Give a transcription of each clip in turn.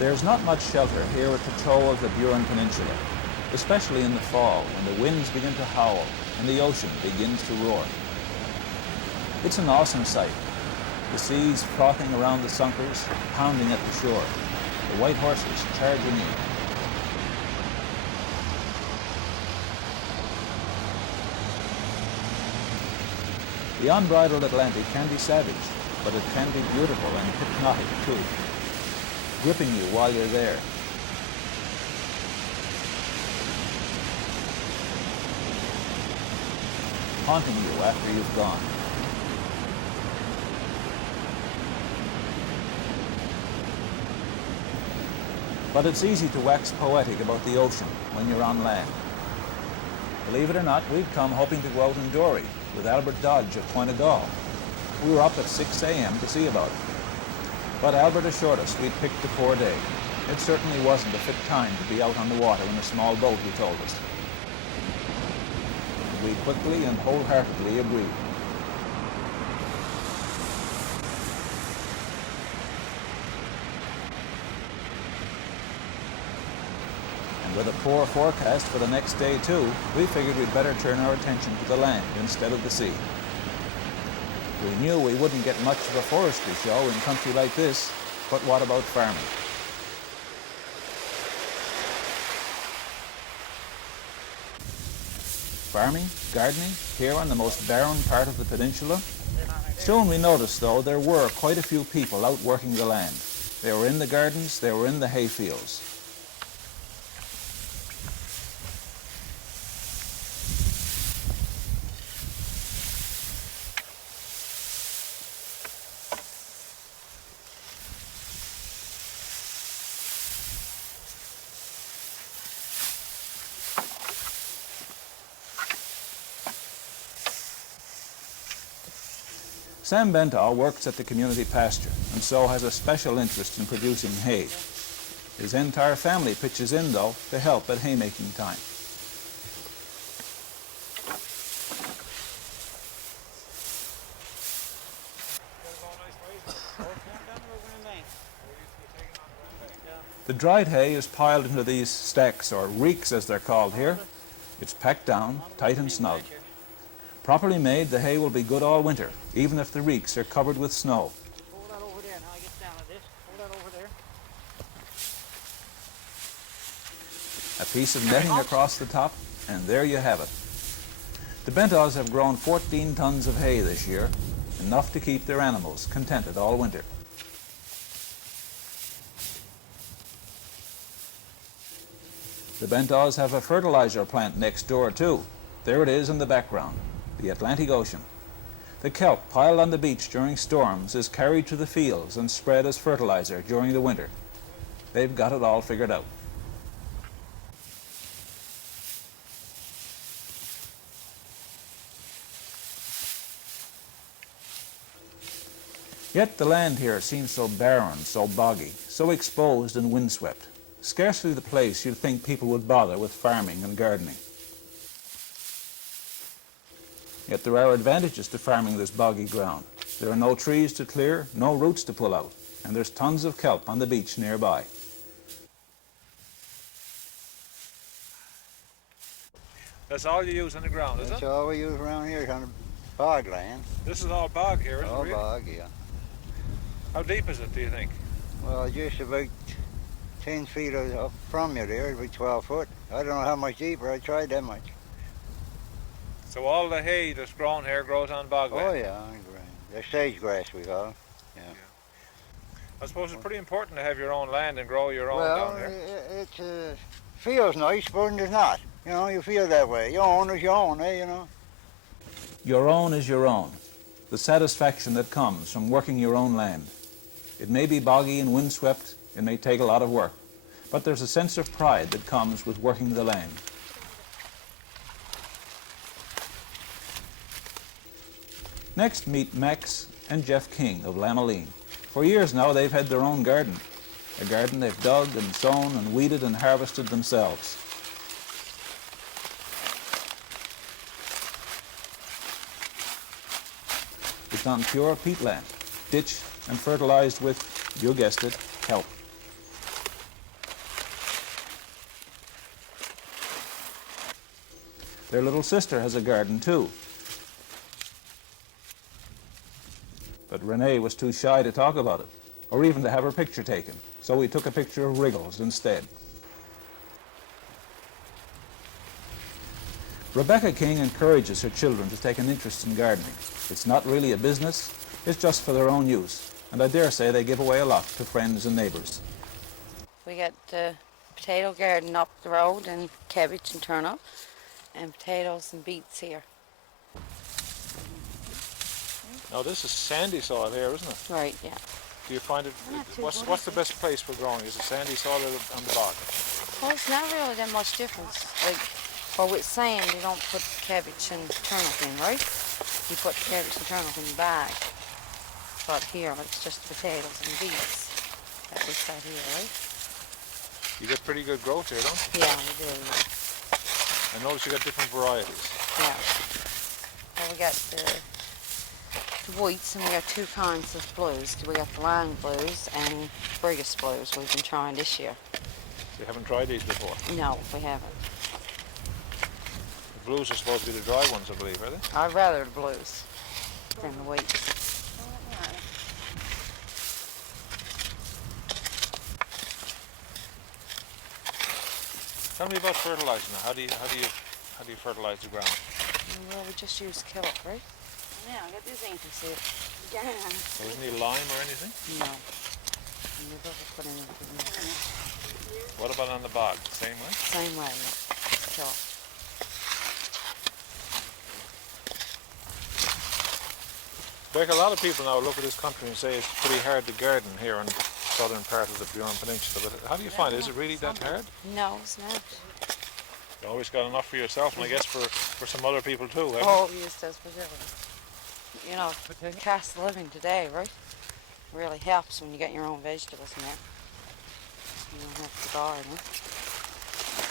There's not much shelter here at the toe of the Burin Peninsula, especially in the fall when the winds begin to howl and the ocean begins to roar. It's an awesome sight. The seas frothing around the sunkers, pounding at the shore, the white horses charging in. The unbridled Atlantic can be savage, but it can be beautiful and hypnotic too, gripping you while you're there. Haunting you after you've gone. But it's easy to wax poetic about the ocean when you're on land. Believe it or not, we've come hoping to go out in dory with Albert Dodge of Point of Gaul. We were up at 6 a.m. to see about it. But Albert assured us we'd picked a poor day. It certainly wasn't a fit time to be out on the water in a small boat, he told us. We quickly and wholeheartedly agreed. And with a poor forecast for the next day too, we figured we'd better turn our attention to the land instead of the sea. We knew we wouldn't get much of a forestry show in country like this, but what about farming? Farming, gardening, here on the most barren part of the peninsula? Soon we noticed, though, there were quite a few people out working the land. They were in the gardens, they were in the hay fields. Sam Bentaw works at the community pasture and so has a special interest in producing hay. His entire family pitches in, though, to help at haymaking time. The dried hay is piled into these stacks, or reeks as they're called here. It's packed down, tight and snug. Properly made, the hay will be good all winter, even if the reeks are covered with snow. Hold that over there and I get down to this. Hold that over there. A piece of netting across the top, and there you have it. The Bentaws have grown 14 tons of hay this year, enough to keep their animals contented all winter. The Bentaws have a fertilizer plant next door too. There it is in the background. The Atlantic Ocean. The kelp piled on the beach during storms is carried to the fields and spread as fertilizer during the winter. They've got it all figured out. Yet the land here seems so barren, so boggy, so exposed and windswept. Scarcely the place you'd think people would bother with farming and gardening. Yet there are advantages to farming this boggy ground. There are no trees to clear, no roots to pull out, and there's tons of kelp on the beach nearby. That's all you use on the ground, is it? That's all we use around here on the bog land. This is all bog here, isn't it? All really? bog, yeah. How deep is it, do you think? Well, just about 10 feet up from you there, it'd be 12 foot. I don't know how much deeper, I tried that much. So all the hay that's grown here grows on bog land? Oh yeah, the sage grass we call it. Yeah. I suppose it's pretty important to have your own land and grow your own down here. It feels nice, but it's not. You know, you feel that way. Your own is your own, you know. Your own is your own. The satisfaction that comes from working your own land. It may be boggy and windswept, it may take a lot of work, but there's a sense of pride that comes with working the land. Next, meet Max and Jeff King of Lamaline. For years now, they've had their own garden. A garden they've dug and sown and weeded and harvested themselves. It's on pure peatland, ditched and fertilized with, you guessed it, kelp. Their little sister has a garden too. But Renee was too shy to talk about it, or even to have her picture taken, so we took a picture of Wriggles instead. Rebecca King encourages her children to take an interest in gardening. It's not really a business, it's just for their own use, and I dare say they give away a lot to friends and neighbours. We got the potato garden up the road and cabbage and turnip and potatoes and beets here. Now this is sandy soil here, isn't it? Right, yeah. Do you find it, what's the best place for growing? Is it sandy soil or on the bog? Well, it's not really that much difference. Like, well, with sand, you don't put cabbage and turnip in, right? You put cabbage and turnip in the bag. But here, it's just potatoes and beets that we got here, right? You get pretty good growth here, don't you? Yeah, we do. I notice you got different varieties. Yeah. Well, we got the whites, and we got two kinds of blues. We got the lime blues and Brigus blues we've been trying this year. You haven't tried these before? No, we haven't. The blues are supposed to be the dry ones, I believe, are they? I'd rather the blues than the whites. Tell me about fertilizing. How do you fertilize the ground? Well, we just use kelp, right? Yeah, I got this anti-seed. Yeah. There isn't any lime or anything? No. We never put anything in. What about on the bog? Same way? Same way, yeah. Kelp. Beck, a lot of people now look at this country and say it's pretty hard to garden here in the southern part of the Burin Peninsula. But how do you find it? Is it really that hard? No, it's not. You always got enough for yourself, and I guess for some other people too, haven't you? Oh, yes, that's for sure. You know, the cost of living today, right? Really helps when you get your own vegetables in there. You don't have to garden.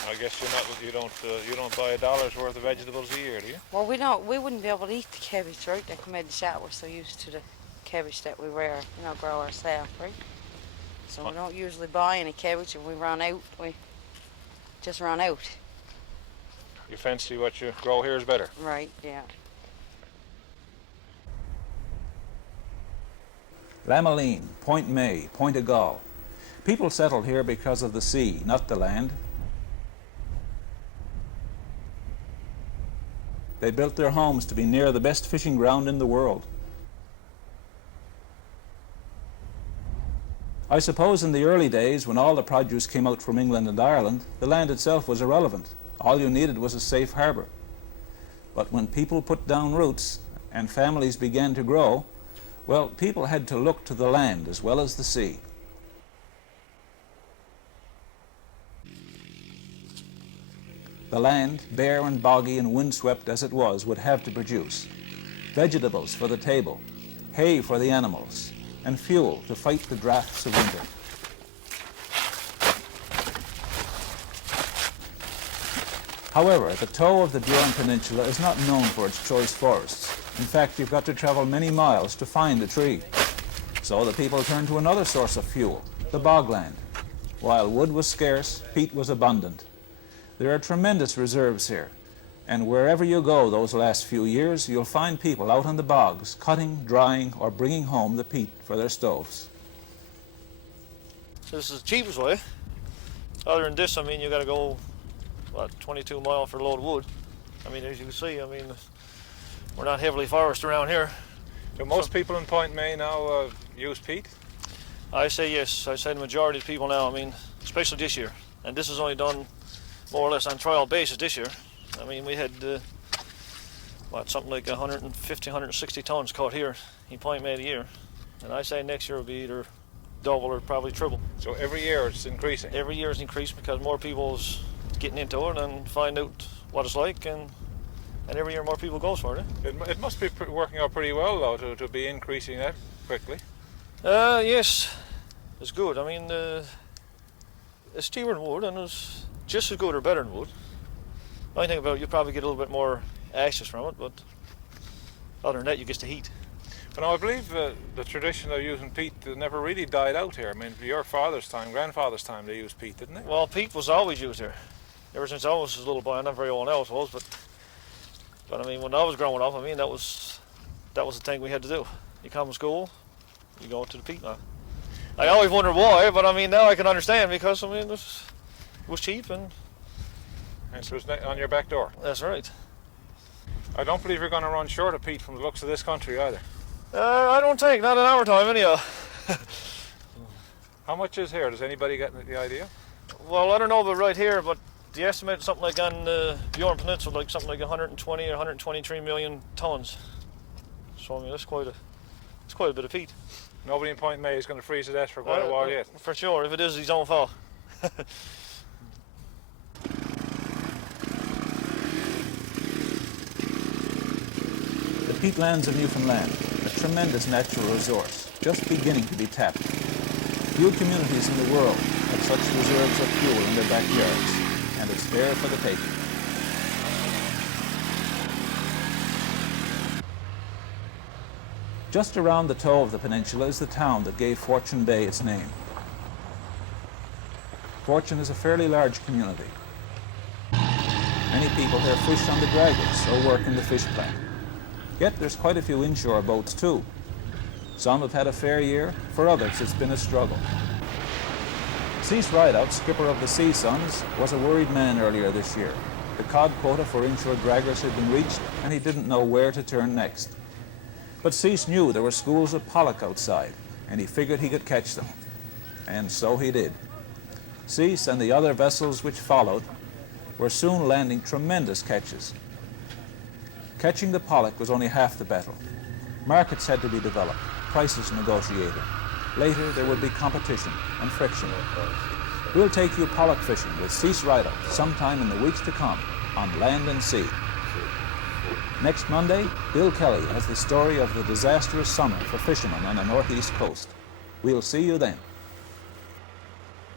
I guess you don't buy $1 worth of vegetables a year, do you? Well, we wouldn't be able to eat the cabbage, right? That come out of the shop. We're so used to the cabbage that we grow ourselves, right? So we don't usually buy any cabbage. If we run out, we just run out. You fancy what you grow here is better? Right, yeah. Lamaline, Point May, Point of Gall. People settled here because of the sea, not the land. They built their homes to be near the best fishing ground in the world. I suppose in the early days, when all the produce came out from England and Ireland, the land itself was irrelevant. All you needed was a safe harbour. But when people put down roots and families began to grow, well, people had to look to the land as well as the sea. The land, bare and boggy and windswept as it was, would have to produce vegetables for the table, hay for the animals, and fuel to fight the drafts of winter. However, the toe of the Burin Peninsula is not known for its choice forests. In fact, you've got to travel many miles to find a tree. So the people turned to another source of fuel, the bogland. While wood was scarce, peat was abundant. There are tremendous reserves here, and wherever you go those last few years, you'll find people out on the bogs, cutting, drying, or bringing home the peat for their stoves. So this is the cheapest way. Other than this, I mean, you got to go, 22 miles for a load of wood. I mean, as you can see, I mean, we're not heavily forested around here. Do most people in Point May now use peat? I say yes. I say the majority of people now, I mean, especially this year. And this is only done more or less on trial basis this year. I mean, we had, something like 150, 160 tons caught here in Point May a year. And I say next year will be either double or probably triple. So every year it's increasing? Every year it's increasing because more people's getting into it and find out what it's like, and every year more people goes for it. It must be working out pretty well, though, to be increasing that quickly. Yes, it's good. I mean, it's cheaper than wood, and it's just as good or better than wood. The only thing about it, you probably get a little bit more ashes from it, but other than that, you get the heat. But now I believe the tradition of using peat never really died out here. I mean, your father's time, grandfather's time, they used peat, didn't they? Well, peat was always used here. Ever since I was a little boy, I'm not very old now, I suppose, but But I mean, when I was growing up, I mean, that was the thing we had to do. You come to school, you go to the peat mine. I always wondered why, but I mean, now I can understand because I mean, it was cheap and it was on your back door. that's right. I don't believe you're going to run short of peat from the looks of this country either. I don't think, not in our time anyhow. How much is here? Does anybody get the idea? Well, I don't know about right here, but the estimate is something like on the Bjorn Peninsula, like something like 120 or 123 million tons. So I mean, that's quite a bit of peat. Nobody in Point May is going to freeze to death for quite a while yet. For sure, if it is his own fault. The peatlands of Newfoundland, a tremendous natural resource, just beginning to be tapped. Few communities in the world have such reserves of fuel in their backyards, and it's there for the taking. Just around the toe of the peninsula is the town that gave Fortune Bay its name. Fortune is a fairly large community. Many people here fish on the draggers or work in the fish plant. Yet there's quite a few inshore boats too. Some have had a fair year, for others it's been a struggle. Cease Rideout, skipper of the Sea Suns, was a worried man earlier this year. The cod quota for inshore draggers had been reached and he didn't know where to turn next. But Cease knew there were schools of pollock outside and he figured he could catch them. And so he did. Cease and the other vessels which followed were soon landing tremendous catches. Catching the pollock was only half the battle. Markets had to be developed, prices negotiated. Later there would be competition and friction. We'll take you pollock fishing with Cease Rideout sometime in the weeks to come on land and sea. Next Monday, Bill Kelly has the story of the disastrous summer for fishermen on the northeast coast. We'll see you then.